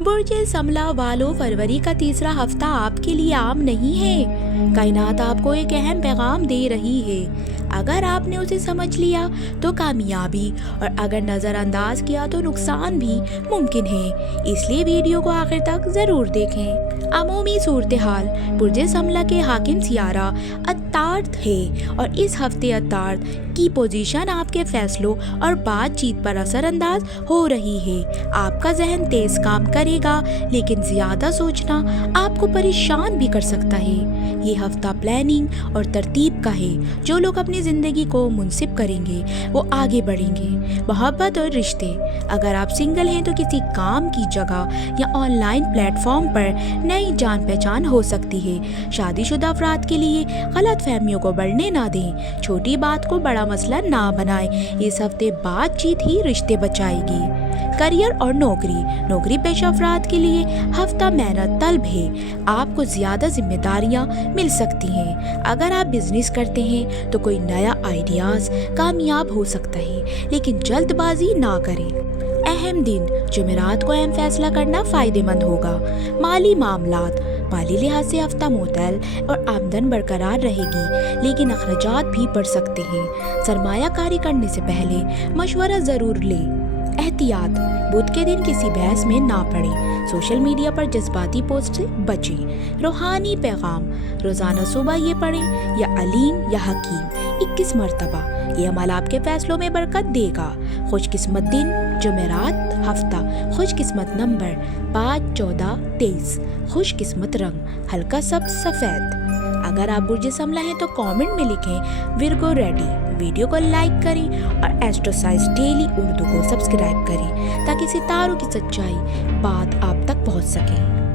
برج سملہ والوں، فروری کا تیسرا ہفتہ آپ کے لیے عام نہیں ہے۔ کائنات آپ کو ایک اہم پیغام دے رہی ہے۔ اگر آپ نے اسے سمجھ لیا تو کامیابی، اور اگر نظر انداز کیا تو نقصان بھی ممکن ہے، اس لیے ویڈیو کو آخر تک ضرور دیکھیں۔ عمومی صورتحال: برج سملہ کے حاکم سیارہ عطارد ہے، اور اس ہفتے عطارد کی پوزیشن آپ کے فیصلوں اور بات چیت پر اثر انداز ہو رہی ہے۔ آپ کا ذہن تیز کام کرے گا، لیکن زیادہ سوچنا آپ کو پریشان بھی کر سکتا ہے۔ یہ ہفتہ پلاننگ اور ترتیب کا ہے۔ جو لوگ اپنی زندگی کو منصب کریں گے وہ آگے بڑھیں گے۔ محبت اور رشتے: اگر آپ سنگل ہیں تو کسی کام کی جگہ یا آن لائن پلیٹ فارم پر نئی جان پہچان ہو سکتی ہے۔ شادی شدہ افراد کے لیے غلط فہمیوں کو بڑھنے نہ دیں۔ چھوٹی بات کو بڑا مسئلہ نہ بنائیں۔ اس ہفتے بات چیت ہی رشتے بچائے گی۔ کیریئر اور نوکری پیشہ افراد کے لیے ہفتہ محنت طلب ہے۔ آپ کو زیادہ ذمہ داریاں مل سکتی ہیں۔ اگر آپ بزنس کرتے ہیں تو کوئی نیا آئیڈیاز کامیاب ہو سکتا ہے، لیکن جلد بازی نہ کریں۔ اہم دن: جمعرات کو اہم فیصلہ کرنا فائدہ مند ہوگا۔ مالی معاملات: مالی لحاظ سے ہفتہ معتدل اور آمدن برقرار رہے گی، لیکن اخراجات بھی بڑھ سکتے ہیں۔ سرمایہ کاری کرنے سے پہلے مشورہ ضرور لیں۔ احتیاط: بدھ کے دن کسی بحث میں نہ پڑیں۔ سوشل میڈیا پر جذباتی پوسٹ سے بچیں۔ روحانی پیغام: روزانہ صبح یہ پڑھیں، یا علیم یا حکیم 21 مرتبہ۔ یہ عمل آپ کے فیصلوں میں برکت دے گا۔ خوش قسمت دن: جمعرات ہفتہ خوش قسمت نمبر 5، 14، 23۔ خوش قسمت رنگ: ہلکا سبز سفید۔ اگر آپ برج سملہ ہیں تو کامنٹ میں لکھیں ورگو ریڈی۔ ویڈیو کو لائک کریں اور ایسٹرو سائنس ڈیلی اردو کو سبسکرائب کریں تاکہ ستاروں کی سچائی بات آپ تک پہنچ سکے۔